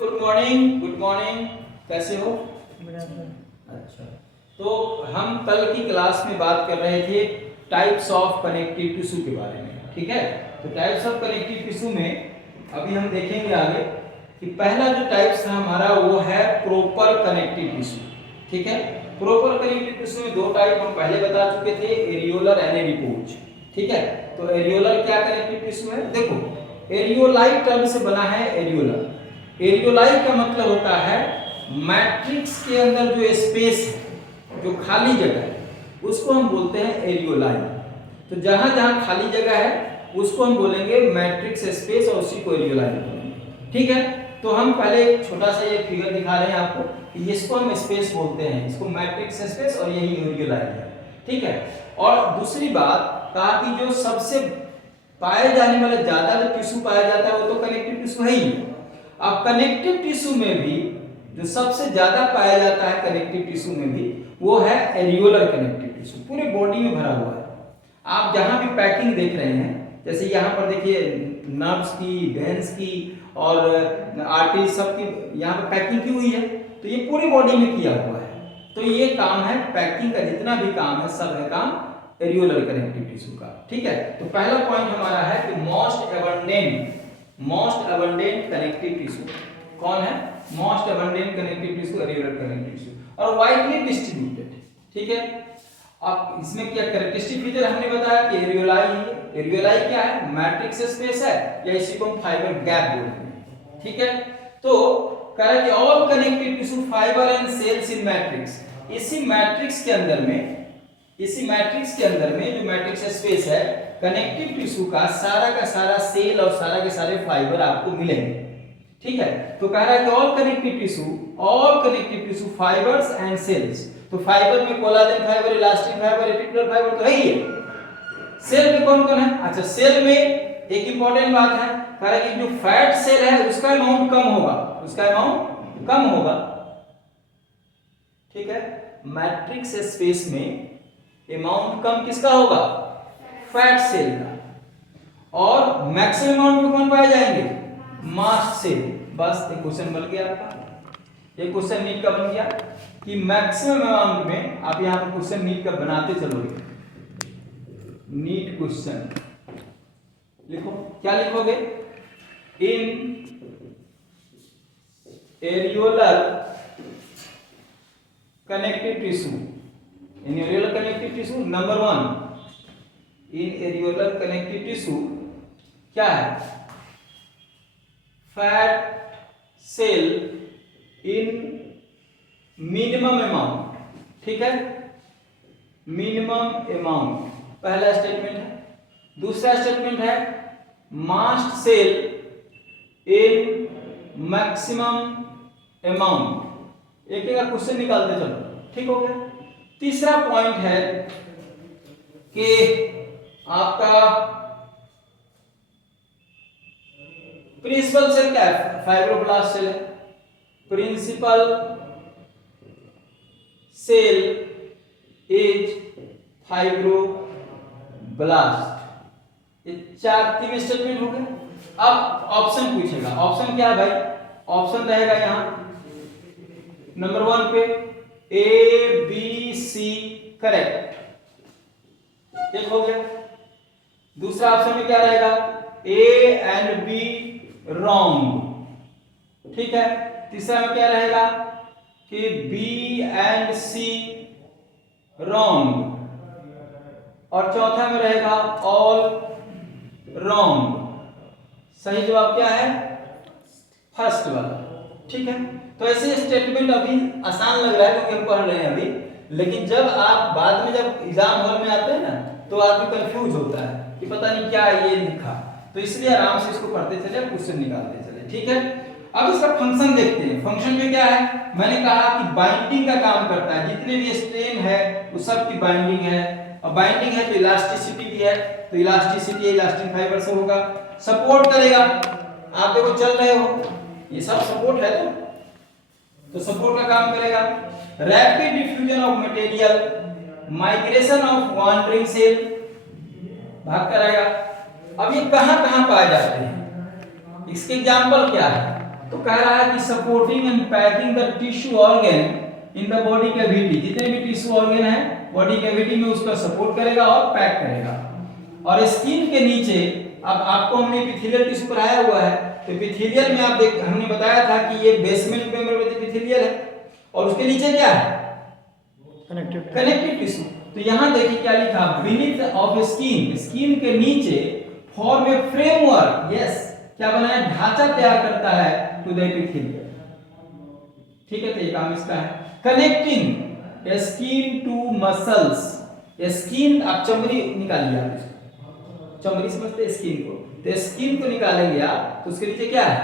Good morning, good morning. कैसे हो? अच्छा, तो हम कल की क्लास में बात कर रहे थे टाइप्स ऑफ कनेक्टिव टिश्यू के बारे में। ठीक है, तो टाइप्स ऑफ कनेक्टिव टिश्यू में अभी हम देखेंगे आगे कि पहला जो टाइप्स था हमारा वो है प्रॉपर कनेक्टिव टिश्यू। ठीक है, प्रॉपर कनेक्टिव टिश्यू में दो टाइप हम पहले बता चुके थे, एरियोलर एंड एडिपोज। ठीक है, तो एरियोलर क्या कनेक्टिव टिश्यू है? देखो, एरियोलाई टर्म से बना है एरियोलर। एरियोलाई का मतलब होता है मैट्रिक्स के अंदर जो स्पेस है, जो खाली जगह है, उसको हम बोलते हैं एरियोलाई। तो जहां जहां खाली जगह है उसको हम बोलेंगे मैट्रिक्स स्पेस और उसी को एरियोलाई बोलेंगे। ठीक है, तो हम पहले एक छोटा सा ये फिगर दिखा रहे हैं आपको कि इसको हम स्पेस बोलते हैं, इसको मैट्रिक्स स्पेस और यही एरियोलाई है। ठीक है, और दूसरी बात कहा कि जो सबसे पाए जाने वाले ज्यादा जो टिश्यू पाया जाता है वो तो कनेक्टिव टिश्यू है ही। अब कनेक्टिव टिश्यू में भी जो सबसे ज्यादा पाया जाता है कनेक्टिव टिश्यू में भी वो है एरियोलर कनेक्टिव टिश्यू, पूरे बॉडी में भरा हुआ है। आप जहां भी पैकिंग देख रहे हैं, जैसे यहाँ पर देखिए नर्व्स की, वेन्स की और आर्टरीज सब की यहाँ पर पैकिंग की हुई है, तो ये पूरी बॉडी में किया हुआ है। तो ये काम है पैकिंग का, जितना भी काम है सब है काम एरियोलर कनेक्टिव टिश्यू का। ठीक है, तो पहला पॉइंट हमारा है कि मोस्ट अबंडेंट कनेक्टिव टिश्यू कौन है? Most abundant connective tissue areolar connective tissue, और वाइडली डिस्ट्रीब्यूटेड। ठीक है, अब इसमें क्या कैरेक्टरिस्टिक फीचर हमने बताया कि एरियोलाई है। एरियोलाई क्या है? मैट्रिक्स स्पेस है, या इसी को हम फाइबर गैप बोलते हैं। ठीक है, तो कह रहा है कि all connective tissue fibre and cells in matrix. इसी मैट्रिक्स के अंदर में जो मैट्रिक्स स्पेस है, कनेक्टिव टिश्यू का सारा सेल और सारा के सारे फाइबर आपको मिलेंगे। ठीक है, तो कह रहा है कि all connective tissue fibres and cells. तो फाइबर में collagen fibre, elastin fibre, reticular fibre तो है ही है। सेल में कौन कौन है? अच्छा, सेल में एक इंपॉर्टेंट बात है, कह रहा है कि जो फैट सेल है उसका अमाउंट कम होगा। ठीक है, मैट्रिक्स स्पेस में अमाउंट कम किसका होगा? फैट सेल का। और मैक्सिमम अमाउंट में कौन पाए जाएंगे? Mast cell. बस एक क्वेश्चन बन गया आपका, एक क्वेश्चन नीट का बन गया कि मैक्सिमम अमाउंट में। आप यहां पर क्वेश्चन नीट का बनाते चलोगे, नीट क्वेश्चन लिखो, क्या लिखोगे? In areolar connective tissue, in areolar connective tissue number 1, in areolar connective tissue क्या है? Fat cell in minimum amount. ठीक है, मिनिमम अमाउंट पहला स्टेटमेंट है। दूसरा स्टेटमेंट है mast cell in maximum amount. एक एक क्वेश्चन निकालते चलो, ठीक हो गया। तीसरा पॉइंट है कि आपका प्रिंसिपल सेल क्या है? फाइब्रोब्लास्ट सेल है। Principal cell is fibroblast. ये तीन स्टेटमेंट हो गए। अब ऑप्शन पूछेगा, ऑप्शन क्या है भाई? ऑप्शन रहेगा यहां नंबर 1 पे ए बी सी करेक्ट, एक हो गया। दूसरा ऑप्शन में क्या रहेगा? A and be wrong. ठीक है, तीसरा में क्या रहेगा कि बी एंड सी रॉन्ग, और चौथा में रहेगा ऑल रॉन्ग। सही जवाब क्या है? फर्स्ट वाला। ठीक है, तो ऐसे स्टेटमेंट अभी आसान लग रहा है क्योंकि हम पढ़ रहे हैं अभी, लेकिन जब आप बाद में जब एग्जाम हॉल में आते हैं ना तो आदमी कंफ्यूज होता है कि पता नहीं क्या ये लिखा, तो इसलिए आराम से इसको पढ़ते चले, क्वेश्चन निकालते चले। ठीक है, अब इसका फंक्शन देखते हैं। फंक्शन में क्या है? मैंने कहा कि बाइंडिंग का काम करता है, जितने भी स्ट्रेन है वो सब की बाइंडिंग है, और बाइंडिंग है तो इलास्टिसिटी भी है, तो इलास्टिसिटी इलास्टिन फाइबर से होगा। सपोर्ट करेगा, आप देखो चल रहे हो, ये सब सपोर्ट है तो सपोर्ट का काम करेगा। Rapid diffusion of material, migration of wandering cell, भाग कराएगा। अब ये कहां कहां पाए जाते हैं? इसके एग्जांपल क्या है? तो कह रहा है कि supporting and packing the tissue organ in the body cavity, जितने भी टिश्यू ऑर्गन है बॉडी कैविटी में उसका सपोर्ट करेगा और पैक करेगा। और स्किन के नीचे, अब आपको हमने एपिथेलियल टिश्यू पढ़ाया हुआ है, तो एपिथेलियल में आप देख, हमने बताया था कि ये बेसमेंट मेंबर विद एपिथेलियल है और उसके नीचे क्या है, कनेक्टिव टिश्यू। तो यहां देखिए क्या लिखा, बीनीथ ऑफ स्किन, स्किन के नीचे फॉर्म ए फ्रेमवर्क, यस क्या बना है, ढांचा तैयार करता है टू द एपिथेलियल। ठीक है, तो ये काम इसका है। Connecting skin to muscles, skin आप चमड़ी निकालिए, आप इसको चमड़ी समझते हैं स्किन को, तो स्किन को निकालेंगे आप तो उसके नीचे क्या है,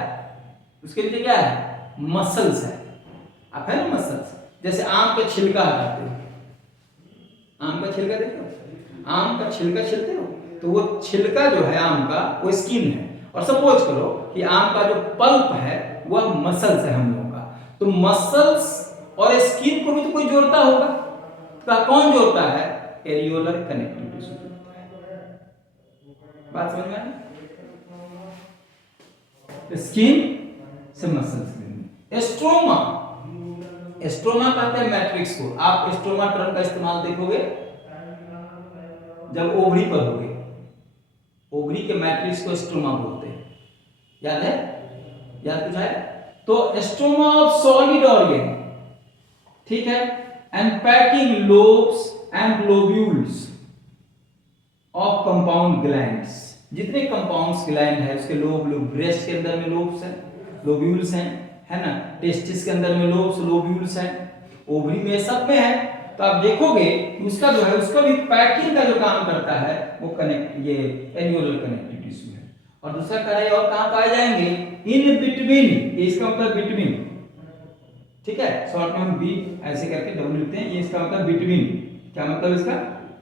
उसके नीचे क्या है, मसल्स है। आप है ना मसल्स, जैसे आम का छिलका हटाते हो, आम का छिलका देखो, आम का छिलका छिलते हो तो वो छिलका जो है आम का वो स्किन है। और सपोज करो कि आम का जो पल्प है वह मसल्स है हम लोगों का, तो मसल्स और स्किन को भी तो कोई जोड़ता होगा, तो कौन जोड़ता है, एरियोलर कनेक्टिव टिश्यू जोड़ता है। बात समझ में आई, स्किन से मसल्स। स्ट्रोमा, स्ट्रोमा कहते हैं मैट्रिक्स को। आप स्ट्रोमा टर्म का इस्तेमाल देखोगे जब ओवरी पर होगे, ओवरी के मैट्रिक्स को स्ट्रोमा बोलते हैं, याद है, याद कुछ है। तो स्ट्रोमा ऑफ सॉलिड ऑर्गन, ठीक है, and packing lobes and globules of compound glands, जितने कंपाउंड्स ग्लैंड है उसके लोब, ब्रेस्ट के अंदर में लोब्स हैं, लोब्यूल्स हैं, है ना, टेस्टिस के अंदर में लोब्स लोब्यूल्स हैं, ओवरी में सब में है। तो आप देखोगे कि उसका जो है उसका भी पैकिंग का जो काम करता है वो कनेक्ट, ये एरियोलर कनेक्टिव टिश्यू है। और दूसरा कह रहे और कहां पाए जाएंगे, इन बिटवीन, ये इसका मतलब बिटवीन, ठीक है, शॉर्ट में हम बी ऐसे करके डब्ल्यू लिखते हैं, ये इसका मतलब बिटवीन, क्या मतलब इसका,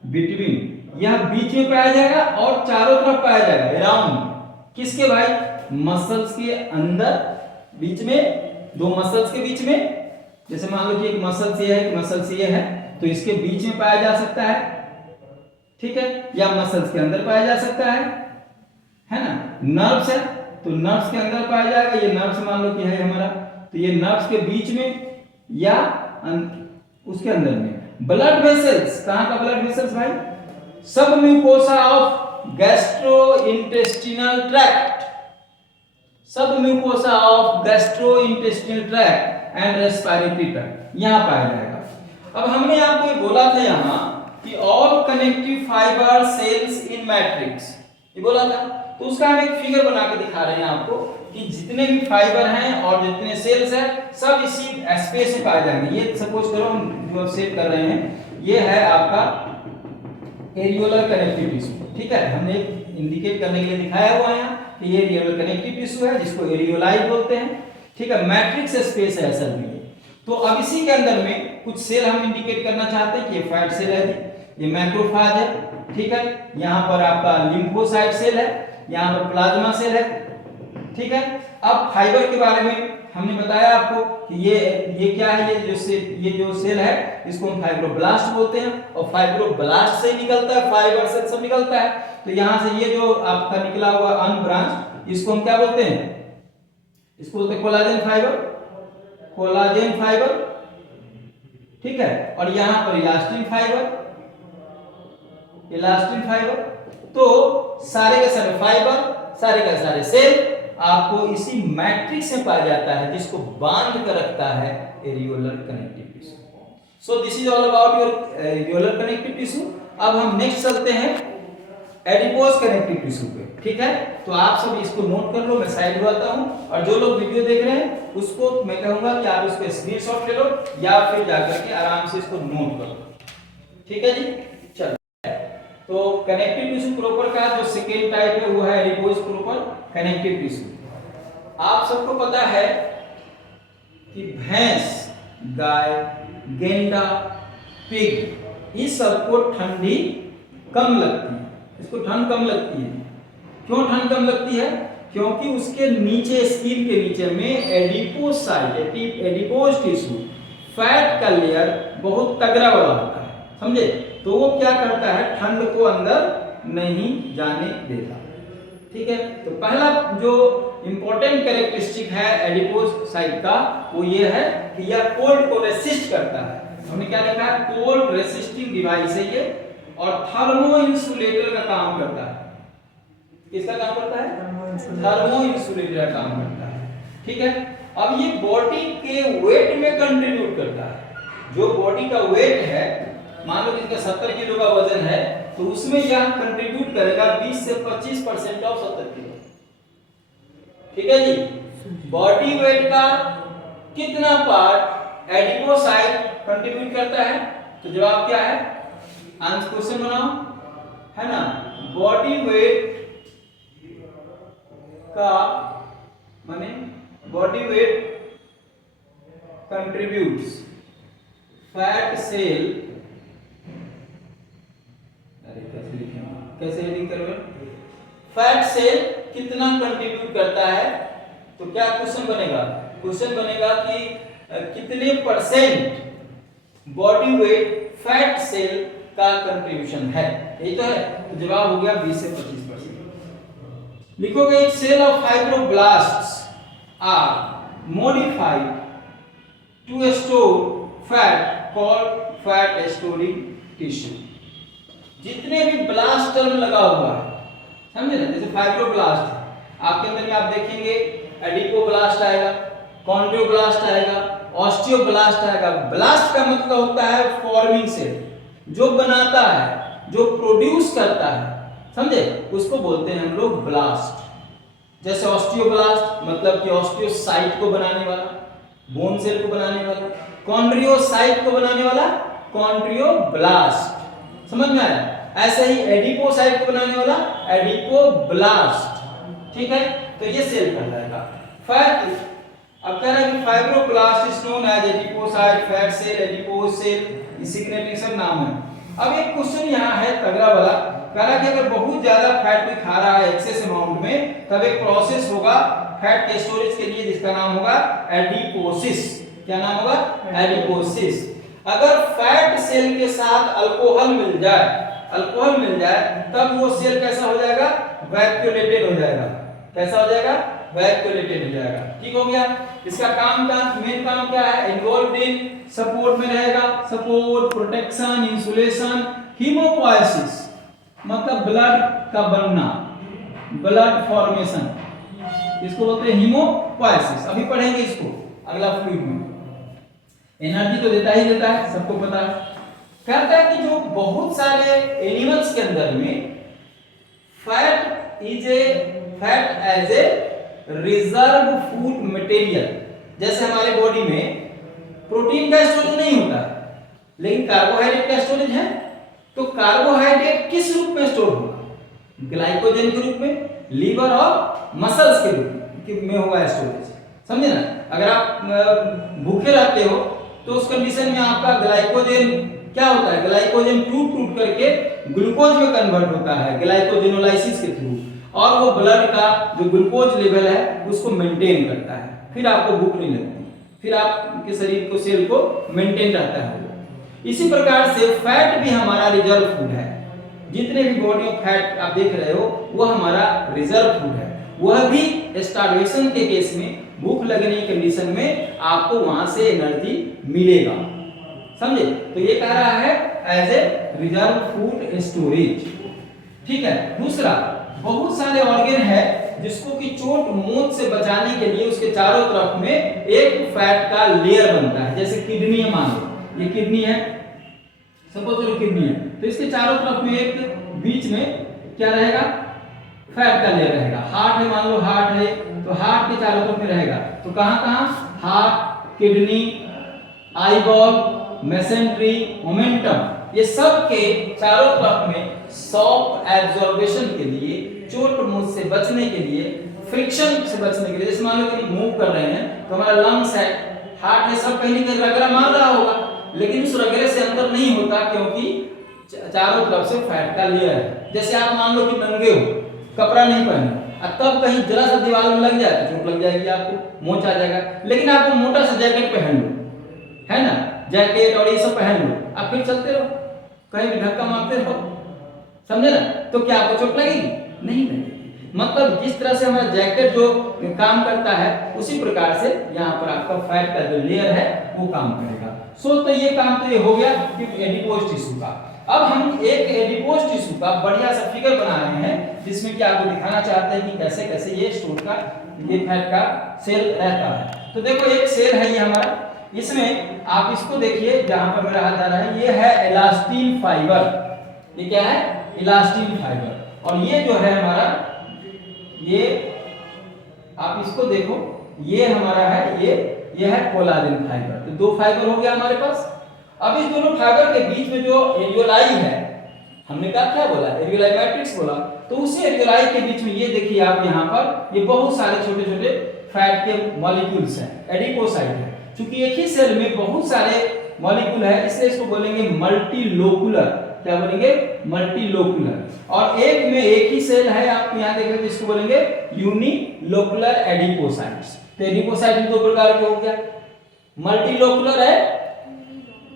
बिटवीन, यह बीच में पाया जाएगा और चारों तरफ पाया जाएगा, अराउंड, किसके भाई, मसल्स के अंदर, बीच में, दो मसल्स के बीच में, जैसे मान लो कि एक मसल्स ये है, एक मसल्स ये है, तो इसके बीच में पाया जा सकता है, ठीक है, या मसल्स के अंदर पाया जा सकता है ना। नर्व्स है तो नर्व्स के अंदर पाया जाएगा, ये नर्व्स मान लो कि है हमारा, तो ये नर्व्स के बीच में या उसके अंदर में। ब्लड वेसल्स, कहां का ब्लड वेसल्स भाई, सब म्यूकोसा ऑफ गैस्ट्रोइंटेस्टिनल ट्रैक्ट, सब mucosa of gastrointestinal tract and respiratory tract, यहां पाया जाएगा। अब हमने आपको ये बोला था यहां कि all connective fibre sales in matrix, ये बोला था, तो उसका हम एक फिगर बना के दिखा रहे हैं आपको कि जितने भी फाइबर हैं और जितने सेल्स हैं सब इसी स्पेस में पाए जाएंगे। ये सपोज करो हम जो सेट कर रहे हैं, ये है आपका एरियोलर कनेक्टिव टिश्यू, ठीक है, हमने इंडिकेट करने के लिए दिखाया हुआ है कि ये एरियोलर कनेक्टिव टिश्यू है जिसको एरियोलाई बोलते हैं, ठीक है, मैट्रिक्स स्पेस है असल में। तो अब इसी के अंदर में कुछ सेल हम इंडिकेट करना चाहते हैं कि ये फैट सेल है, ये मैक्रोफेज है, ठीक है, यहाँ पर आपका लिम्फोसाइट सेल है, यहाँ पर प्लाज्मा सेल है, ठीक है। अब फाइबर के बारे में हमने बताया आपको कि ये क्या है, ये जो सेल है इसको हम फाइब्रोब्लास्ट बोलते हैं, और फाइब्रोब्लास्ट से निकलता है, फाइबर से सब निकलता है। तो यहाँ से ये जो आपका निकला हुआ अनब्रांच, इसको हम क्या बोलते हैं, इसको बोलते हैं कोलाजन फाइबर, कोलाजन फाइबर, ठीक है, और यहाँ पर इलास्टिन फाइबर, इलास्टिन फाइबर। तो सारे के सारे फाइबर, सारे का सारे सेल आपको इसी मैट्रिक्स में पाया जाता है जिसको बांध कर रखता है areolar connective tissue. So this is all about your areolar connective tissue. अब हम नेक्स्ट चलते हैं एडिपोज कनेक्टिव टिश्यू पे, ठीक है। तो आप सब इसको नोट कर लो, मैं साइड लगाता हूं, और जो लोग वीडियो देख रहे हैं उसको मैं कहूंगा कि आप इसको स्क्रीनशॉट ले लो या फिर जाकर के आराम से इसको नोट कर लो, ठीक है जी। चलो, तो कनेक्टिव टिश्यू प्रॉपर का जो सेकेंड टाइप है वो है एडिपोज प्रॉपर कनेक्टिव टिश्यू। आप सबको पता है कि भैंस, गाय, गेंडा, पिग, इस सबको ठंडी कम लगती है, इसको ठंड कम लगती है। क्यों ठंड कम लगती है? क्योंकि उसके नीचे, स्किन के नीचे में एडिपोसाइट, एडिपोज टिश्यू, फैट का लेयर बहुत तगड़ा वाला होता है, समझे। तो वो क्या करता है, ठंड को अंदर नहीं जाने देता, ठीक है, तो पहला जो इंपॉर्टेंट कैरेक्टरिस्टिक है एडिपोसाइट का वो ये है कि यह कोल्ड को रेसिस्ट करता है। हमने क्या लिखा है, कोल्ड रेसिस्टिंग डिवाइस है ये, और थर्मो इंसुलेटर का काम करता है। किसका काम करता है, थर्मो इंसुलेटर का काम करता है। ठीक है, अब ये बॉडी के वेट में कंट्रीब्यूट करता है। जो बॉडी का वेट है, मान लो जिसका 70 किलो का वजन है, तो उसमें यह कंट्रीब्यूट करेगा 20 से 25% ऑफ 70 किलो। ठीक है जी, बॉडी वेट का कितना पार्ट एडिपोसाइट कंट्रीब्यूट करता है? तो जवाब क्या है, आंसर क्वेश्चन बनाओ, है ना। बॉडी वेट का माने body weight contributes fat cell, कैसे रीडिंग करोगे, फैट सेल कितना कंट्रीब्यूट करता है? तो क्या क्वेश्चन बनेगा, क्वेश्चन बनेगा कि कितने percent body weight fat cell का कंट्रीब्यूशन है, यही तो है। तो जवाब हो गया 20 से 25%। लिखोगे एक cell of fibroblasts are modified to store fat called fat storing tissue. जितने भी ब्लास्ट टर्म लगा हुआ है, समझे ना, जैसे फाइब्रोब्लास्ट है, आपके अंदर में आप देखेंगे एडिपोब्लास्ट आएगा, कॉन्ड्रियोब्लास्ट आएगा, ऑस्टियोब्लास्ट आएगा। ब्लास्ट का मतलब होता है फॉर्मिंग सेल, जो बनाता है, जो प्रोड्यूस करता है, समझे, उसको बोलते हैं हम लोग ब्लास्ट। जैसे ऑस्टियोब्लास्ट मतलब कि ऑस्टियोसाइट को बनाने वाला, बोन सेल को बनाने वाला, कॉन्ड्रियोसाइट को बनाने वाला कॉन्ड्रियोब्लास्ट, समझ में आया। ऐसे ही एडिपोसाइट को बनाने वाला एडिपोब्लास्ट। ठीक है, तो ये सेल कहलाएगा फैट। अब कह रहा है कि fibroblast is known as adipocyte, fat cell, adipose cell, इसी के सब नाम है। अब एक क्वेश्चन यहाँ है तगड़ा वाला, कह रहा है कि अगर बहुत ज्यादा फैट कोई खा रहा है एक्सेस अमाउंट में, तब एक प्रोसेस होगा फैट के स्टोरेज के लिए जिसका नाम होगा एडिपोसिस। क्या नाम होगा, एडिपोसिस। अगर फैट सेल के साथ अल्कोहल मिल जाए, अल्कोहल मिल जाए, तब वो सेल कैसा हो जाएगा, वैक्यूलेटेड हो जाएगा। कैसा हो जाएगा, वैक्यूलेटेड हो जाएगा। ठीक हो गया। इसका काम का मेन काम क्या है, इन्वॉल्वड इन सपोर्ट में रहेगा, सपोर्ट, प्रोटेक्शन, इंसुलेशन, हीमोपोएसिस मतलब ब्लड का बनना, ब्लड फॉर्मेशन, इसको बोलते हैं हीमोपोएसिस। अभी पढ़ेंगे इसको अगला फ्लूइड में। एनर्जी तो देता ही देता है, सबको पता है। कहता है कि जो बहुत सारे एनिमल्स के अंदर में fat as a reserve food material, जैसे हमारे बॉडी में प्रोटीन का स्टोरेज नहीं होता, लेकिन कार्बोहाइड्रेट का स्टोरेज है। तो कार्बोहाइड्रेट किस रूप में स्टोर होगा, ग्लाइकोजन के रूप में, लीवर और मसल्स के रूप में होगा स्टोरेज, समझे ना। अगर आप भूखे रहते हो तो उस कंडीशन में आपका ग्लाइकोजन क्या होता है, ग्लाइकोजन टूट करके ग्लूकोज में कन्वर्ट होता है ग्लाइकोजेनोलाइसिस के थ्रू, और वो ब्लड का जो ग्लूकोज लेवल है उसको मेंटेन करता है। फिर आपको भूख नहीं लगती, फिर आपके शरीर को, सेल को मेंटेन रहता है। इसी प्रकार से फैट भी हमारा रिजर्व फूड है। जितने भी बॉडी में फैट आप देख रहे हो वो हमारा रिजर्व फूड है। वह भी स्टार्वेशन के केस में, भूख लगने की कंडीशन में आपको वहां से एनर्जी मिलेगा, समझे। तो ये कह रहा है as a reserve food storage. ठीक है। दूसरा, बहुत सारे ऑर्गन है जिसको कि चोट मोच से बचाने के लिए उसके चारों तरफ में एक फैट का लेयर बनता है। जैसे किडनी है, मान लो ये किडनी है, सपोज लो किडनी है, तो इसके चारों तरफ में एक बीच में क्या रहेगा, फैट का लेयर रहेगा। हार्ट है, मान लो हार्ट है, तो हार्ट के चारों तरफ में रहेगा। तो कहां-कहां, heart, kidney, eyeball, mesentery, momentum, ये सब के चारों तरफ में शॉक एब्जॉर्बेशन के लिए, चोट मोच से बचने के लिए, फ्रिक्शन से बचने के लिए, जैसे मान लो कि मूव कर रहे हैं तो हमारा लंग्स है, हार्ट है, सब कहीं ना कहीं रगड़ा मार रहा होगा, लेकिन उस रगड़े से अंदर नहीं होता क्योंकि चारों तरफ से फैट का लेयर है। जैसे आप मान लो कि नंगे हो, कपड़ा नहीं पहने, तब कहीं जरा सा दीवार में लग जाए तो चोट लग जाएगी, आपको मोच आ जाएगा। लेकिन आप मोटा सा जैकेट पहन लो, है ना, जैकेट और ये सब पहन लो, आप फिर चलते रहो, कहीं भी धक्का मारते रहो, समझे ना, तो क्या आपको चोट लगेगी? नहीं लगेगी। मतलब मतलब जिस तरह से हमारा जैकेट जो काम करता है उसी प्रकार से यहाँ पर आपका फैट का जो लेयर है वो काम करेगा। सो तो ये काम तो ये हो गया कि एडिपोज टिश्यू का। अब हम एक एडिपोज टिश्यू का बढ़िया सा फिगर बना रहे हैं जिसमें कि आपको दिखाना चाहते हैं कि कैसे कैसे ये स्टोर का ये फैट का सेल रहता है। तो देखो एक सेल है ये हमारा, इसमें आप इसको देखिए जहां पर मेरा हाथ आ रहा है, ये है इलास्टिन फाइबर। ये क्या है? Elastin fibre. और ये जो है हमारा, ये आप इसको देखो, ये हमारा है ये है कोलाजन फाइबर। तो दो फाइबर हो गया हमारे पास। अब इस दोनों फाइबर के बीच में जो एरियोलाई है, हमने कहा क्या बोला? एरियोलाई मैट्रिक्स बोला। तो उसी एरियोलाई के बीच में ये देखिए आप यहाँ पर ये बहुत सारे छोटे छोटे फैट के मॉलिक्यूल्स हैं, एडिपोसाइट है। क्योंकि एक ही सेल में बहुत सारे मॉलिक्यूल है इसलिए इसको बोलेंगे मल्टीलोकुलर। क्या बोलेंगे? मल्टीलोकुलर। और एक में एक ही सेल है, आप यहाँ देख रहे हैं, इसको बोलेंगे यूनिलोकुलर एडिपोसाइट्स। तो एडिपोसाइट दो प्रकार के हो गया, मल्टीलोकुलर है,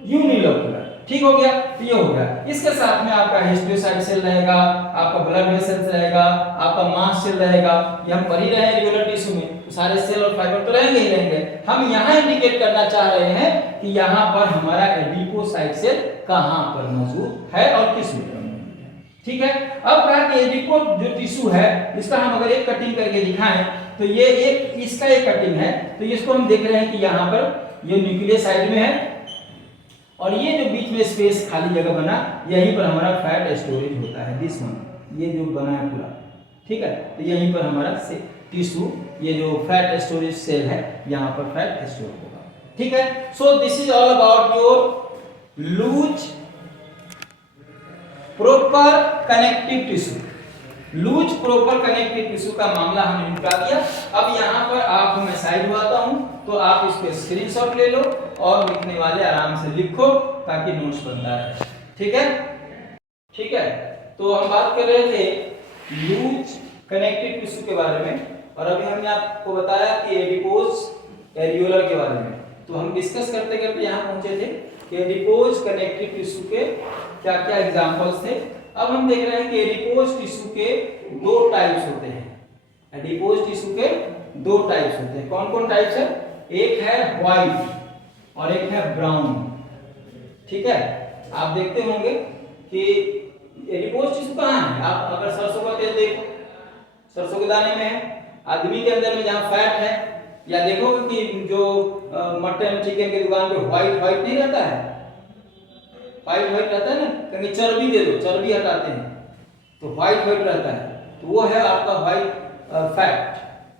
यूनिलोकुलर। ठीक हो गया? तो ये हो गया। इसके साथ में आपका हिस्टोसाइट सेल रहेगा, आपका ब्लड वेसल रहेगा, आपका मांस सेल रहेगा। ये हम पढ़ ही रहे हैं रेगुलर टिश्यू में, तो सारे सेल और फाइबर तो रहेंगे ही रहेंगे। हम यहाँ इंडिकेट करना चाह रहे हैं कि यहाँ पर हमारा एडिपोसाइट सेल कहाँ पर मौजूद है और किस मीटर में। ठीक है? अब कहा कि एडिपो जो टिश्यू है इसका हम अगर एक कटिंग करके दिखाएं तो ये एक इसका एक कटिंग है। तो इसको हम देख रहे हैं कि यहाँ पर ये न्यूक्लियस साइड में है और ये जो बीच में स्पेस खाली जगह बना, यहीं पर हमारा फैट स्टोरेज होता है। दिस वन, ये जो बना है पूरा, ठीक है? तो यहीं पर हमारा टिश्यू, ये जो फैट स्टोरेज सेल है, यहाँ पर फैट स्टोर होगा। ठीक है? So this is all about your loose proper connective tissue. Loose proper connective tissue का मामला हमने निपटा दिया। अब यहाँ पर आपको मैं साइड बताता हूँ, तो आप इसको स्क्रीनशॉट ले लो और लिखने वाले आराम से लिखो ताकि नोट्स बनता रहे। ठीक है? ठीक है? तो हम बात कर रहे थे लूज कनेक्टिव टिश्यू के बारे में और अभी हमने आपको बताया कि एडिपोज एरियोलर के बारे में। तो हम डिस्कस करते करते यहाँ पहुंचे थे कि एडिपोज कनेक्टिव टिश्यू के क्या क्या एग्जाम्पल्स थे। अब हम देख रहे हैं कि एडिपोज टिश्यू के दो टाइप्स होते हैं। एडिपोज टिश्यू के दो टाइप्स होते हैं। कौन कौन टाइप्स है? एक है व्हाइट और एक है ब्राउन। ठीक है? आप देखते होंगे कि एडिपोज टिश्यू कहाँ है? आप अगर सरसों का तेल देखो, सरसों के दाने में है। आदमी के अंदर में जहाँ फैट है, या देखोगे कि जो मटन चिकन की दुकान पे व्हाइट व्हाइट नहीं रहता है, व्हाइट व्हाइट रहता है ना, कहीं चर्बी दे दो, चर्बी हटाते हैं तो व्हाइट व्हाइट रहता है, तो वो है आपका व्हाइट फैट।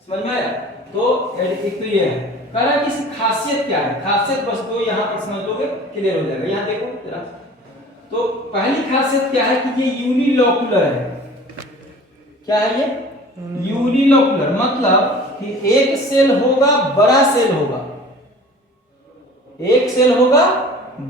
समझ में आया? तो एक तो ये है। कह रहा है कि इसकी खासियत क्या है? खासियत बस दो यहाँ पर समझ लोगे, क्लियर हो जाएगा। यहाँ देखो जरा, तो पहली खासियत क्या है कि ये यूनिलोकुलर है। क्या है ये? यूनिलोकुलर, मतलब कि एक सेल होगा, बड़ा सेल होगा, एक सेल होगा,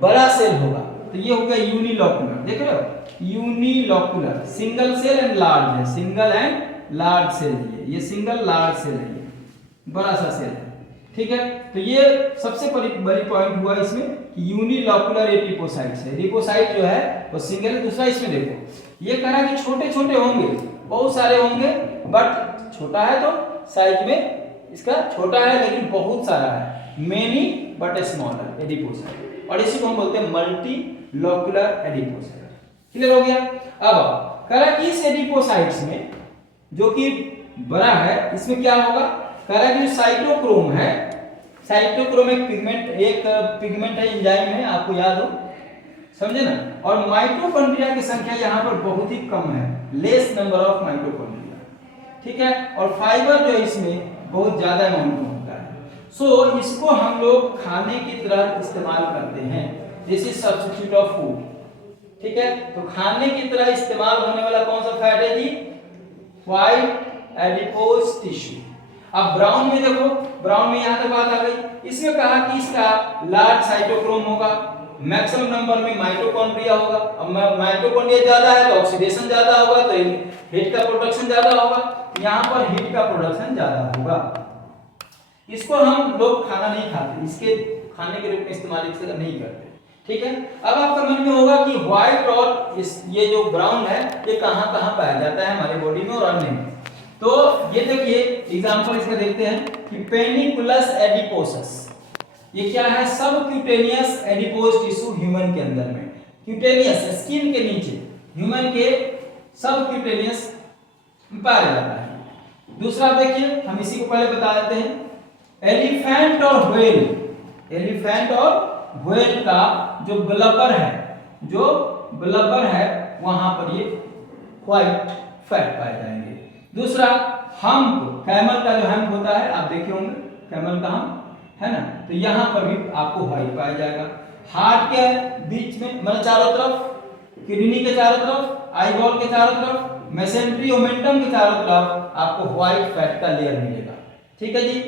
बड़ा सेल होगा। तो ये हो गया यूनिलोकुलर। देख रहे हो? Unilocular, single cell and large है, सिंगल एंड लार्ज सेल। ये सिंगल लार्ज सेल है, ये बड़ा सा सेल है। ठीक है? तो ये सबसे बड़ी पॉइंट हुआ इसमें कि यूनिलोकुलर एडिपोसाइट्स है। एडिपोसाइट जो है वो सिंगल है। दूसरा इसमें देखो, ये कह रहा है कि छोटे छोटे होंगे, बहुत सारे होंगे, बट छोटा है तो साइज में इसका छोटा है लेकिन बहुत सारा है। मेनी बट स्मॉलर एडिपोसाइट, और इसी को हम बोलते हैं मल्टीलोकुलर एडिपोसाइट। क्लियर हो गया? अब कह रहा है कि इस एडिपोसाइट्स में जो कि बड़ा है, इसमें क्या होगा? कह रहा है कि साइटोक्रोम है, साइटोक्रोम एक पिगमेंट है, एंजाइम है, आपको याद हो, समझे ना? और माइटोकॉन्ड्रिया की संख्या यहाँ पर बहुत ही कम है, लेस नंबर ऑफ माइटोकॉन्ड्रिया। ठीक है? और फाइबर जो है इसमें बहुत ज्यादा अमाउंट में होता है। सो इसको हम लोग खाने की तरह इस्तेमाल करते हैं। This is substitute of food. ठीक है? तो खाने की तरह इस्तेमाल होने वाला कौन सा फैट है जी? White adipose tissue. अब ब्राउन में देखो, ब्राउन में यहां तक बात आ गई। इसमें कहा कि इसका लार्ज साइटोक्रोम होगा, मैक्सिमम नंबर में माइटोकॉन्ड्रिया होगा। अब माइटोकॉन्ड्रिया ज्यादा है तो ऑक्सीडेशन ज्यादा होगा, तो हीट का प्रोडक्शन ज्यादा होगा। यहाँ पर हीट का प्रोडक्शन ज्यादा होगा। इसको हम लोग खाना नहीं खाते, इसके खाने के रूप में इस्तेमाल इसका नहीं करते। ठीक है? अब आपका मन में होगा कि व्हाइट और ये जो ब्राउन है ये कहाँ कहाँ पाया जाता है हमारे बॉडी में और अन्य में। तो ये देखिए एग्जांपल इसका देखते हैं कि पेनिकुलस एडिपोसस, ये क्या है? सब क्यूटेनियस एडिपोज टिश्यू ह्यूमन के अंदर में, क्यूटेनियस स्किन के नीचे ह्यूमन के सब क्यूटेनियस पाया जाता है। दूसरा देखिए, हम इसी को पहले बता देते हैं, एलिफेंट और व्हेल, एलिफेंट और व्हेल का जो ब्लबर है, जो ब्लबर है वहां पर ये व्हाइट फैट पाए जाएंगे। दूसरा हम्प, कैमल का जो हम्प होता है आप देखे होंगे, कैमल का हम्प है ना, तो यहाँ पर भी आपको व्हाइट पाया जाएगा। हार्ट के बीच में मतलब चारों तरफ, किडनी के चारों तरफ, आईबॉल के चारों तरफ, मेसेंट्री ओमेंटम के चारों तरफ आपको व्हाइट फैट का लेयर मिलेगा। ठीक है जी।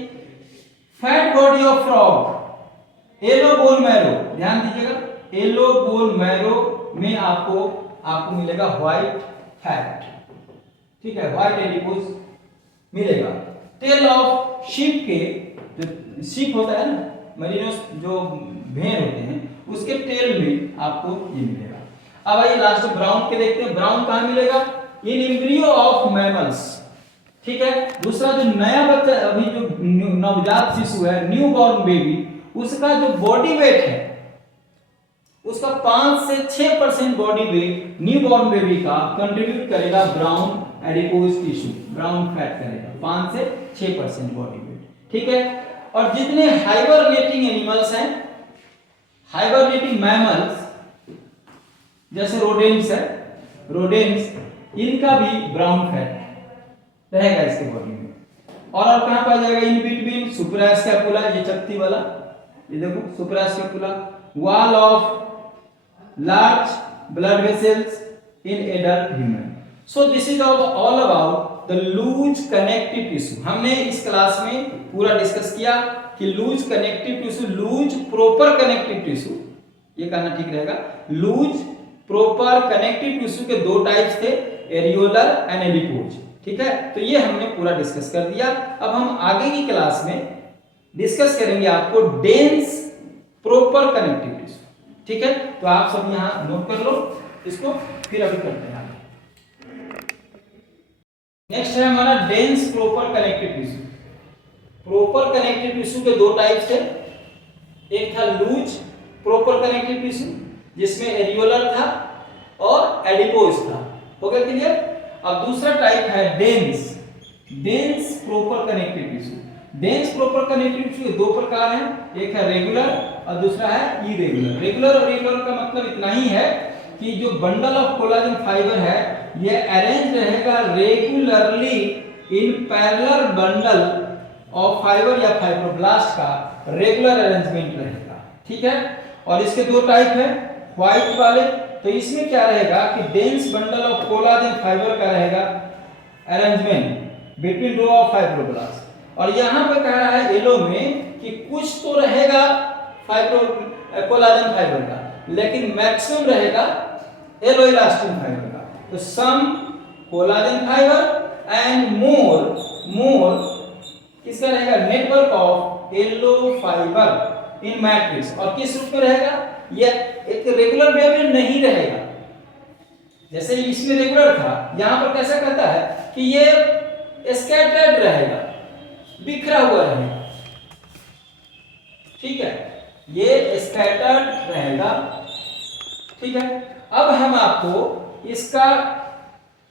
Fat body of frog, yellow bone marrow, ध्यान दीजिएगा, येलो बोन मैरो में आपको मिलेगा व्हाइट फैट। ठीक है, व्हाइट एडिपोज मिलेगा। टेल ऑफ शीप के, जो शीप होता है ना, मरीनोस जो भेड़ होते हैं, उसके टेल में आपको ये मिलेगा। अब आइए लास्ट ब्राउन के देखते हैं। ब्राउन कहां मिलेगा? इन एम्ब्रियो ऑफ मैमल्स। ठीक है। दूसरा जो नया बच्चा, अभी जो नवजात शिशु है, न्यू बॉर्न बेबी, उसका जो बॉडी वेट है, उसका 5 से 6% body weight new born baby का कंट्रीब्यूट करेगा brown adipose tissue, brown fat करेगा 5 से 6% बॉडी वेट। ठीक है। और जितने हाइबरनेटिंग एनिमल्स हैं, हाइबरनेटिंग मैमल्स जैसे रोडेंट्स है, रोडेंट्स, इनका भी ब्राउन फैट रहेगा इसके बॉडी में। और कहां पाया जाएगा? इन बिटवीन सुप्रास्कैपुला, ये चकती वाला, ये देखो suprascapula, wall of large blood vessels in adult human. So this is all about the loose connective tissue. हमने इस क्लास में पूरा डिस्कस किया कि loose connective tissue, loose proper connective tissue, ये कहना ठीक रहेगा, लूज प्रॉपर कनेक्टिव टिश्यू के दो टाइप्स थे, एरियोलर एंड एडिपोज। ठीक है, तो ये हमने पूरा डिस्कस कर दिया। अब हम आगे की क्लास में डिस्कस करेंगे आपको डेंस प्रॉपर कनेक्टिव टिश्यू। ठीक है, तो आप सब यहां नोट कर लो इसको, फिर अभी करते हैं आगे। नेक्स्ट है हमारा dense proper connective tissue. Proper connective tissue के दो टाइप्स थे, एक था लूज प्रॉपर कनेक्टिव टिश्यू जिसमें एरियोलर था और एडिपोज था। हो गया क्लियर? अब दूसरा टाइप है dense, dense proper connective tissue. Dense proper connective tissue के दो प्रकार हैं, एक है रेगुलर और दूसरा है इरेगुलर। रेगुलर और इरेगुलर का मतलब इतना ही है कि जो बंडल ऑफ कोलाजन फाइबर है ये अरेंज रहेगा regularly in parallel bundle of fibre या फाइब्रोब्लास्ट का रेगुलर अरेंजमेंट रहेगा। ठीक है, और इसके दो टाइप है, व्हाइट वाले, तो इसमें क्या रहेगा कि dense bundle of collagen fibre का रहेगा arrangement between row of fibroblast, और यहां पे कह रहा है येलो में कि कुछ तो रहेगा कोलाजन फाइबर का, लेकिन मैक्सिमम रहेगा येलो इलास्टिन फाइबर का। तो सम कोलाजन फाइबर एंड मोर किसका रहेगा? Network of yellow fibre in matrix. और किस रूप में रहेगा? ये एक रेगुलर वे में नहीं रहेगा, जैसे इसमें रेगुलर था, यहां पर कैसा कहता है कि ये स्कैटर्ड रहेगा, बिखरा हुआ रहेगा। ठीक है, ये स्कैटर्ड रहेगा। ठीक है, अब हम आपको इसका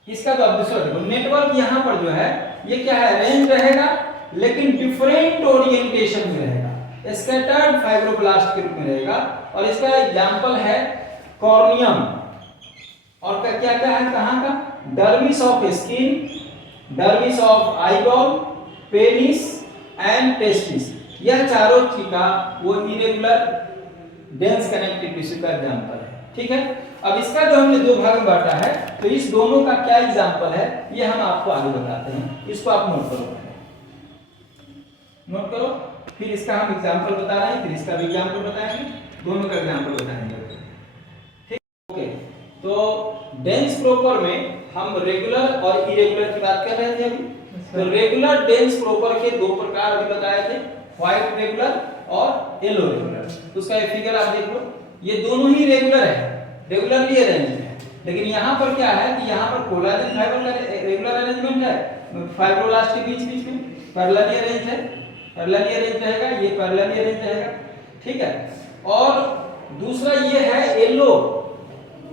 तो अब दूसरा देखो, नेटवर्क यहां पर जो है ये क्या है? अरेंज रहेगा लेकिन डिफरेंट ओरिएंटेशन में रहेगा, स्कैटर्ड फाइब्रोब्लास्ट के रूप में रहेगा। और इसका एग्जांपल है कॉर्नियम, और क्या क्या है कहां का? Dermis of skin, dermis of eyeball, penis and testis, यह चारों चीज का वो इरेगुलर डेंस कनेक्टिव टिश्यू का एग्जांपल है। ठीक है, अब इसका जो हमने दो भाग में बांटा है, तो इस दोनों का क्या एग्जांपल है ये हम आपको आगे बताते हैं। इसको आप नोट करो, नोट करो, फिर इसका हम एग्जांपल बता रहे हैं, फिर इसका भी एग्जांपल बताएंगे, दोनों का एग्जांपल बताएंगे। ठीक, ओके। तो डेंस प्रॉपर में हम रेगुलर और इरेगुलर की बात कर रहे थे अभी। तो रेगुलर डेंस प्रॉपर के दो प्रकार अभी बताए थे, व्हाइट रेगुलर और येलो रेगुलर। तो उसका फिगर आप देख लो, ये दोनों ही रेगुलर है, रेगुलरली अरेंज्ड है, लेकिन यहाँ पर क्या है कि यहाँ पर कोलाजन फाइबर का रेगुलर अरेंजमेंट है फाइब्रोब्लास्ट के बीच बीच में पैरेलली अरेंज है, पैरेलली अरेंज रहेगा, ये पैरेलली अरेंज रहेगा, ठीक है। और दूसरा ये है येलो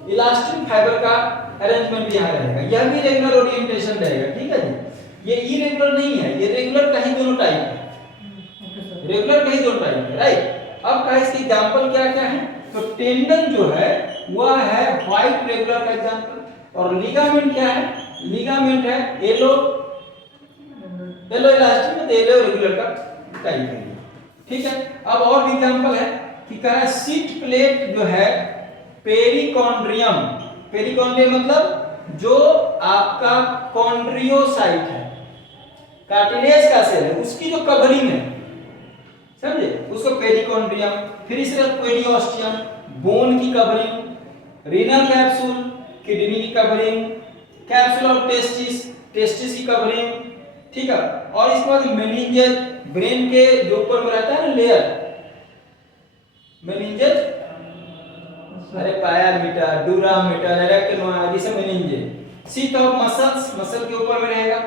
इलास्टिक फाइबर का अरेंजमेंट यहाँ रहेगा, यह भी रेगुलर ओरिएंटेशन रहेगा, ठीक है जी। ये इरेगुलर नहीं है, ये रेगुलर कहीं दोनों टाइप है, रेगुलर कहीं दोनों टाइप है, राइट। अब का इसके एग्जांपल क्या क्या है, तो टेंडन जो है वह है व्हाइट रेगुलर का एग्जांपल, और लिगामेंट क्या है, लिगामेंट है येलो, येलो इलास्टिक में येलो रेगुलर का टाइप है, ठीक है। अब और भी एग्जांपल है कि कह रहा है सीट प्लेट जो है पेरिकॉन्ड्रियम, पेरिकॉन्ड्रियम मतलब जो आपका कॉन्ड्रियोसाइट है, कार्टिलेज का सेल है, उसकी जो कवरिंग है, समझे, उसको पेरिकॉन्ड्रियम। फिर इस तरह पेरिओस्टियम बोन की कवरिंग, रीनल कैप्सूल किडनी की covering, capsule of testis testis की कवरिंग, ठीक है। और इसके बाद मेनिंजेस ब्रेन के जो ऊपर में रहता है ना लेयर, मेनिंजेस, अरे पायामीटर, डूरामीटर, एरेक्टिनोइड, ये सब meninges. Seat of muscles, muscle के ऊपर में रहेगा,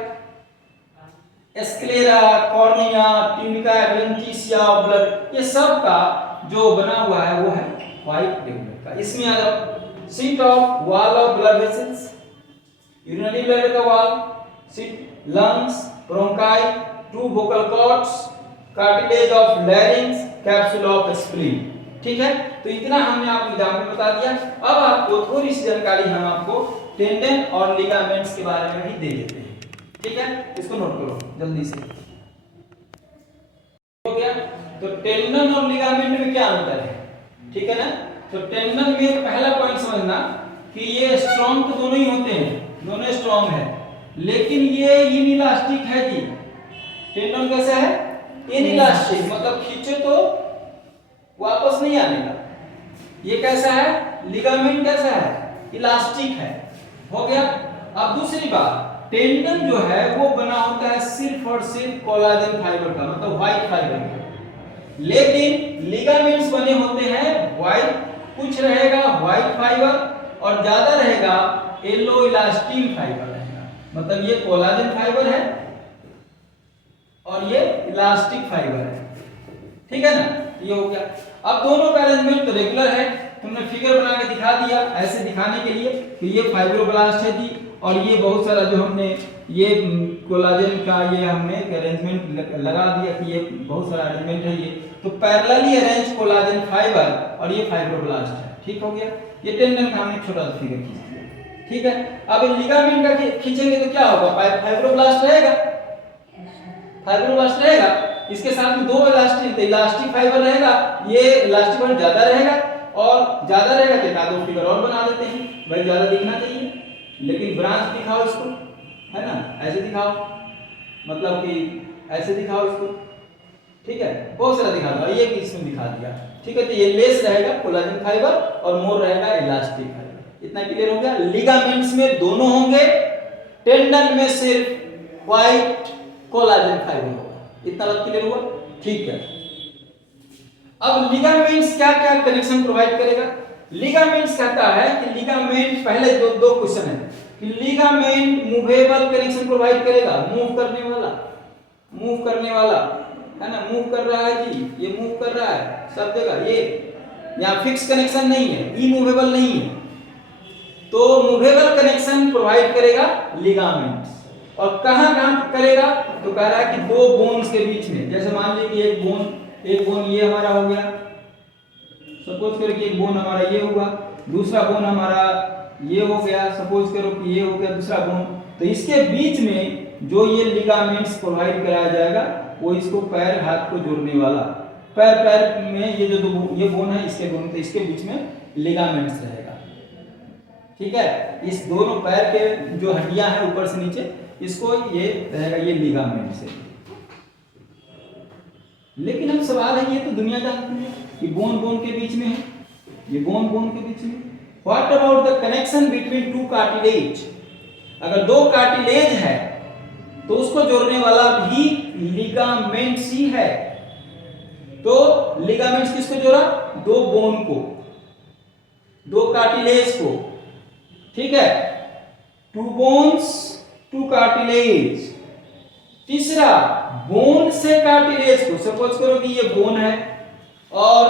स्क्लेरा, कॉर्निया, ट्यूनिका, एडेंटिसिया, ब्लड, ये सब का जो बना हुआ है वो है व्हाइट रेगुलर का। इसमें आ जाओ seat of wall of blood vessels, urinary blood का wall, seat lungs, bronchi, two vocal cords, cartilage of larynx, capsule of spleen, ठीक है। तो इतना हमने आपको एग्जांपल बता दिया। अब आपको थोड़ी सी जानकारी हम आपको टेंडन और लिगामेंट्स के बारे में भी दे देते हैं, ठीक है। इसको नोट करो जल्दी से, हो गया। तो टेंडन और लिगामेंट में क्या अंतर है, ठीक है ना। तो टेंडन में पहला पॉइंट समझना कि ये स्ट्रॉन्ग तो दोनों ही होते हैं, दोनों स्ट्रॉन्ग है, लेकिन ये इनइलास्टिक है जी। टेंडन कैसा है, इनइलास्टिक, मतलब खींचे तो वापस नहीं आने का। ये कैसा है, लिगामेंट कैसा है, इलास्टिक है, हो गया। अब दूसरी बात, टेंडन जो है वो बना होता है सिर्फ और सिर्फ कोलाजन फाइबर का, मतलब व्हाइट फाइबर का, लेकिन लिगामेंट्स बने होते हैं व्हाइट, कुछ रहेगा व्हाइट फाइबर और ज्यादा रहेगा येलो इलास्टिन फाइबर रहेगा, मतलब ये कोलाजन फाइबर है और ये इलास्टिक फाइबर है, ठीक है ना। ये हो गया। अब दोनों का अरेंजमेंट तो रेगुलर है, तुमने फिगर बना के दिखा दिया ऐसे दिखाने के लिए कि ये फाइब्रोब्लास्ट है जी, और ये बहुत सारा जो हमने ये कोलाजन का ये हमने अरेंजमेंट लगा दिया कि ये बहुत सारा अरेंजमेंट है। ये तो पैरेलली अरेंज कोलाजन फाइबर और ये फाइब्रोब्लास्ट है, ठीक हो गया। ये टेंडन का हमने छोटा सा फिगर खींच दिया, ठीक है। अब लिगामेंट का खींचेंगे तो क्या होगा, फाइब्रोब्लास्ट रहेगा, फाइब्रोब्लास्ट रहेगा, इसके साथ में दो इलास्टिक फाइबर रहेगा, ये इलास्टिक फाइबर ज्यादा रहेगा, और ज्यादा रहेगा तो एक दो फिगर और बना देते हैं, भाई ज्यादा दिखना चाहिए, लेकिन ब्रांच दिखाओ इसको, है ना, ऐसे दिखाओ, मतलब कि ऐसे दिखाओ इसको, ठीक है, बहुत सारा दिखा दो, ये इसमें दिखा दिया, ठीक है। तो ये लेस रहेगा कोलाजन फाइबर और मोर रहेगा इलास्टिक फाइबर, इतना क्लियर हो गया। लिगामेंट्स में दोनों होंगे, टेंडन में सिर्फ व्हाइट कोलाजन फाइबर होगा, इतना बात क्लियर हुआ, ठीक है। अब लिगामेंट्स क्या क्या कनेक्शन प्रोवाइड करेगा, लिगामेंट्स कहता है कि लिगामेंट, पहले दो क्वेश्चन है कि लिगामेंट मूवेबल कनेक्शन प्रोवाइड करेगा, मूव करने वाला है ना, मूव कर रहा है जी, ये मूव कर रहा है सब जगह, ये यहाँ फिक्स कनेक्शन नहीं है, इमूवेबल नहीं है, तो मूवेबल कनेक्शन प्रोवाइड करेगा लिगामेंट्स। और कहां करेगा, तो कह रहा है कि दो बोन्स के बीच में, जैसे मान लीजिए कि एक बोन ये हमारा हो गया, सपोज करो कि एक बोन हमारा ये हुआ, दूसरा बोन हमारा ये हो गया, सपोज करो कि ये हो गया दूसरा बोन, तो इसके बीच में जो ये लिगामेंट्स प्रोवाइड कराया जाएगा वो इसको पैर हाथ को जोड़ने वाला, पैर में ये जो ये बोन है इसके बोन, तो इसके बीच में लिगामेंट्स रहेगा, ठीक है। इस दोनों पैर के जो हड्डियां हैं ऊपर से नीचे, इसको ये रहेगा, ये लिगामेंट्स है। लेकिन अब सवाल है, ये तो दुनिया जानती है कि बोन के बीच में है, ये बोन के बीच में। What about the connection between two cartilage, अगर दो कार्टिलेज है तो उसको जोड़ने वाला भी लिगामेंट्स ही है। तो लिगामेंट्स किसको जोड़ा, दो बोन को, दो कार्टिलेज को, ठीक है, टू बोन्स टू कार्टिलेज, तीसरा, बोन से कार्टिलेज को, सपोज करो कि ये बोन है और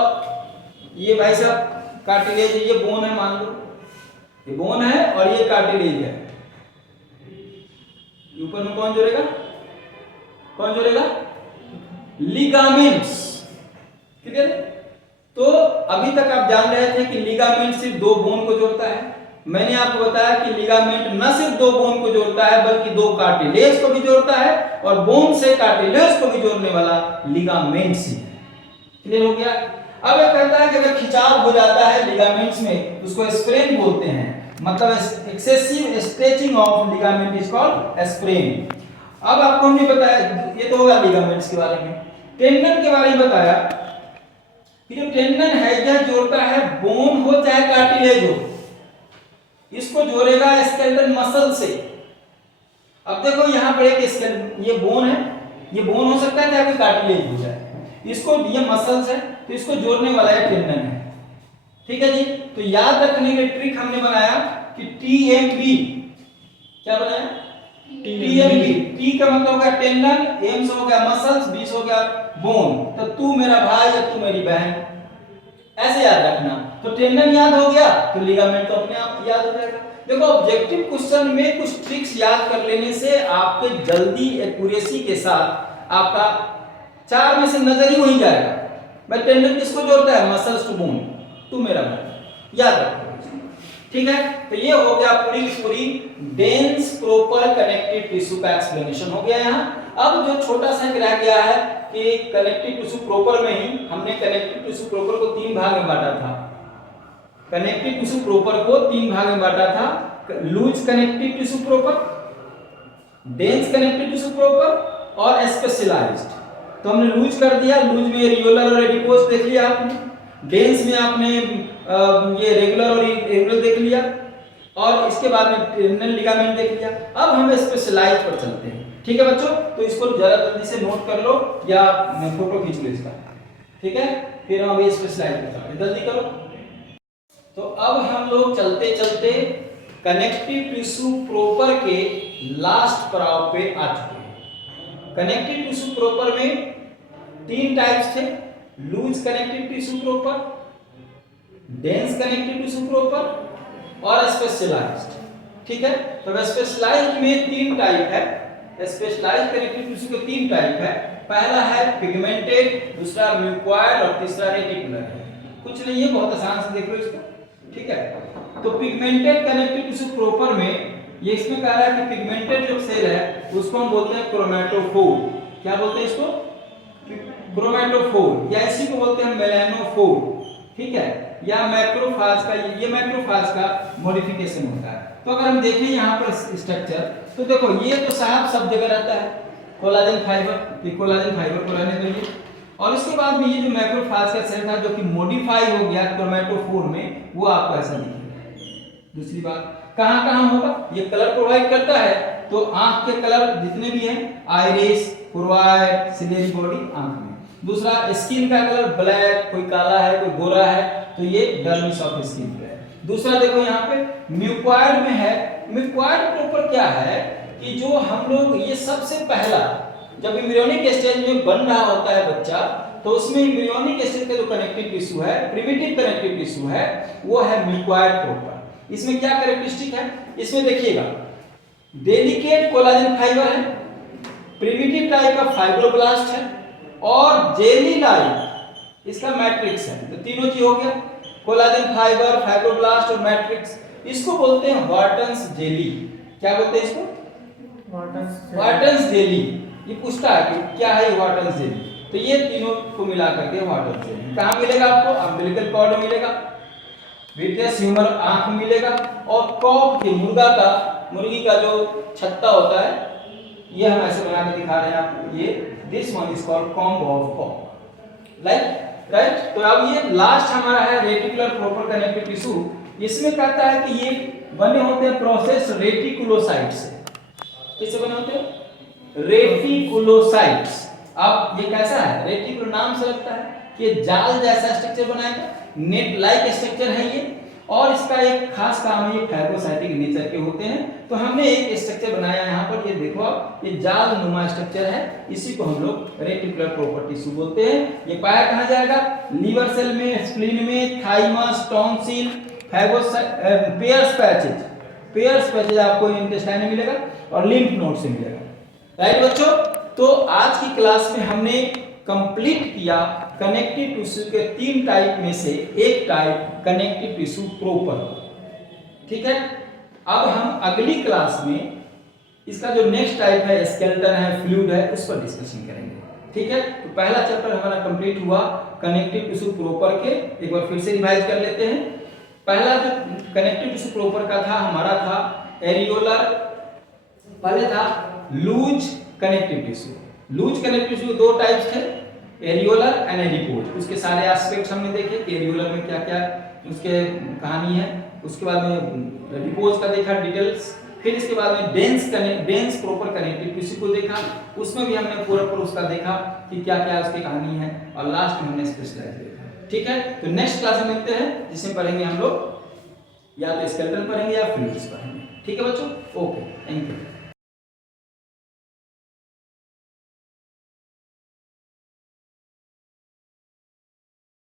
ये भाई साहब कार्टिलेज है, ये बोन है, मान लो ये बोन है और ये कार्टिलेज है, ऊपर में कौन जोड़ेगा, कौन जोड़ेगा, लिगामेंट्स। क्लियर? तो अभी तक आप जान रहे थे कि लिगामेंट सिर्फ दो बोन को जोड़ता है। मैंने आपको बताया कि लिगामेंट न सिर्फ दो बोन को जोड़ता है बल्कि दो कार्टिलेज को भी जोड़ता है, और बोन से कार्टिलेज को भी जोड़ने वाला लिगामेंट्स ही है। क्लियर हो गया? अब ये कहता है कि अगर खिंचाव हो जाता है लिगामेंट्स में, उसको स्प्रेन बोलते हैं, मतलब excessive stretching of ligament is called sprain. अब आपको हमने बताया, ये तो होगा लिगामेंट्स के बारे में। टेंडन के बारे में बताया कि जो टेंडन है यह जोड़ता है, बोन हो चाहे कार्टिलेज हो, इसको जोड़ेगा स्केलेटल मसल से। अब देखो यहां पर एक स्केलेटल, ये बोन है, ये बोन हो सकता है चाहे कोई कार्टिलेज हो जाए, इसको, ये मसल्स है तो इसको जोड़ने वाला है टेंडन है। ठीक है जी? तो याद रखने के ट्रिक हमने बनाया कि टीएमबी, क्या बनाया, टीएमबी। टी का मतलब हो गया टेंडन, एम से हो गया मसल्स, बी से हो गया बोन। तो तू मेरा भाई या तू मेरी बहन, ऐसे याद रखना। तो टेंडन याद हो गया तो लिगामेंट तो अपने आप याद हो जाएगा। देखो ऑब्जेक्टिव क्वेश्चन में कुछ ट्रिक्स याद कर लेने से आपके जल्दी एक्यूरेसी के साथ आपका 4 में से नजर ही वही जाएगा। मैं टेंडन किसको जोड़ता है, मसल्स टू बोन, तू मेरा भाई, याद रखो। ठीक है? तो ये हो गया पूरी की पूरी डेंस प्रॉपर कनेक्टिव टिश्यू का एक्सप्लेनेशन हो गया यहाँ। अब जो छोटा सा रह गया है कि कनेक्टिव टिश्यू प्रॉपर में ही हमने कनेक्टिव टिश्यू प्रॉपर को 3 भाग में बांटा था। कनेक्टिव टिश्यू प्रॉपर को 3 भाग में बांटा था, loose connective tissue proper, dense connective tissue proper और स्पेशलाइज्ड। तो हमने लूज कर दिया, लूज में रेगुलर और एडिपोज देख लिया आपने, डेंस में आपने ये रेगुलर और इरेगुलर देख लिया, और इसके बाद में टेंडन लिगामेंट देख लिया। अब हम स्पेशलाइज्ड पर चलते हैं। ठीक है बच्चों? तो इसको जरा जल्दी से नोट कर लो या फोटो खींच लो इसका। ठीक है? फिर हम ये स्पेशलाइज्ड पर चलते हैं, जल्दी करो। तो अब हम लोग चलते चलते कनेक्टिव टिश्यू प्रॉपर के लास्ट पड़ाव पे आ चुके हैं। कनेक्टिव टिश्यू प्रॉपर में 3 टाइप्स थे, loose connective tissue proper, dense connective tissue proper और स्पेशलाइज्ड। ठीक है? तो स्पेशलाइज्ड में 3 टाइप है। स्पेशलाइज्ड कनेक्टिव टिश्यू के 3 टाइप है। पहला है पिगमेंटेड, दूसरा म्यूकॉइड और तीसरा रेटिकुलर है। कुछ नहीं है, बहुत आसान से देख लो इसको। ठीक है? तो पिगमेंटेड कनेक्टिव टिश्यू प्रॉपर में ये इसमें कह रहा है कि पिगमेंटेड जो सेल है उसको हम बोलते हैं क्रोमैटोफोर। क्या बोलते हैं इसको? क्रोमैटोफोर, या इसी को बोलते हैं मेलानोफोर। ठीक है? या मैक्रोफाज का, ये मैक्रोफाज का मॉडिफिकेशन होता है। तो अगर हम देखें यहाँ पर स्ट्रक्चर, तो देखो ये तो साहब सब जगह रहता है, कोलाजन फाइबर, ये कोलाजन फाइबर को रहने दीजिए। और उसके बाद में ये जो मैक्रोफाज का सेल था जो कि मॉडिफाई हो गया क्रोमैटोफोर में, वो आपको ऐसा दिखेगा। दूसरी बात, कहाँ कहाँ होगा, ये कलर प्रोवाइड करता है। तो आंख के कलर जितने भी हैं, आइरिस, पुरवाइड, सिलियरी बॉडी आंख में। दूसरा, स्किन का कलर ब्लैक, कोई काला है कोई गोरा है, तो ये डर्मिस ऑफ स्किन पे है। दूसरा देखो यहाँ पे म्यूकॉइड में है। म्यूकॉइड प्रॉपर क्या है कि जो हम लोग, ये सबसे पहला जब एम्ब्रियोनिक स्टेज में बन रहा होता है बच्चा, तो उसमें एम्ब्रियोनिक स्टेज का जो कनेक्टिव टिश्यू है, प्रिमिटिव कनेक्टिव टिश्यू है, वो है म्यूकॉइड प्रॉपर। इसमें क्या कैरेक्टरिस्टिक है, इसमें देखिएगा, डेलिकेट कोलाजन फाइबर है, प्रिमिटिव टाइप का फाइब्रोब्लास्ट है और जेली लाइक इसका मैट्रिक्स है। तो तीनों चीज हो गया, कोलाजन फाइबर, फाइब्रोब्लास्ट और मैट्रिक्स। इसको बोलते हैं वाटन्स जेली। क्या बोलते हैं इसको? वाटन्स जेली। ये पूछता है कि क्या है ये वाटन्स जेली, तो ये तीनों को मिला करके वाटन्स जेली। कहाँ मिलेगा आपको? अम्बिलिकल कॉर्ड में मिलेगा, विट्रियस ह्यूमर आंख में मिलेगा, और कॉक के मुर्गी का जो छत्ता होता है, ये हम ऐसे बना के दिखा रहे हैं आपको। ये this one is called comb of cock, like right. तो अब ये लास्ट हमारा है रेटिकुलर प्रॉपर कनेक्टिव टिश्यू। इसमें कहता है कि ये बने होते हैं प्रोसेस रेटिकुलोसाइट से। किससे बने होते हैं? रेटिकुलोसाइट्स। अब ये कैसा है? रेटिकुलो नाम से लगता है कि जाल जैसा स्ट्रक्चर बनाएगा, नेट लाइक स्ट्रक्चर है ये, और इसका एक खास काम है, ये फैगोसाइटिक नेचर के होते हैं। तो हमने एक स्ट्रक्चर बनाया यहाँ पर, ये देखो आप, ये जाल नुमा स्ट्रक्चर है, इसी को हम लोग रेटिकुलर प्रॉपर टिश्यू बोलते हैं। ये पाया कहाँ जाएगा? लीवर सेल में, स्प्लीन में, थाइमस, टॉन्सिल, पेयर्स पैचेज आपको इंटेस्टाइन में मिलेगा और लिम्फ नोड से मिलेगा। राइट बच्चों, तो आज की क्लास में हमने कंप्लीट किया कनेक्टिव टिश्यू के 3 टाइप में से एक टाइप कनेक्टिव टिश्यू प्रॉपर। ठीक है, अब हम अगली क्लास में इसका जो नेक्स्ट टाइप है, स्केलेटन है, फ्लूइड है, उस पर डिस्कशन करेंगे। ठीक है, तो पहला चैप्टर हमारा कंप्लीट हुआ कनेक्टिव टिश्यू प्रॉपर के। एक बार फिर से रिवाइज कर लेते हैं। पहला जो कनेक्टिव टिश्यू प्रॉपर का था हमारा था एरियोलर, पहले था loose connective tissue. Loose connective tissue 2 types थे, एरियोलर एंड एडिपोज। उसके सारे एस्पेक्ट्स हमने देखे कि एरियोलर में क्या क्या उसके कहानी है। उसके बाद में एडिपोज का देखा डिटेल्स, फिर इसके बाद में डेंस प्रॉपर कनेक्टिव टिश्यू को देखा, उसमें भी हमने पूरा उसका देखा कि क्या क्या उसकी कहानी है, और लास्ट में हमने स्पेशलाइज देखा। ठीक है, तो नेक्स्ट क्लास में मिलते हैं, जिसमें पढ़ेंगे हम लोग या तो स्केलेटन पढ़ेंगे या फ्लूइड्स पढ़ेंगे। ठीक है बच्चों, ओके, थैंक यू।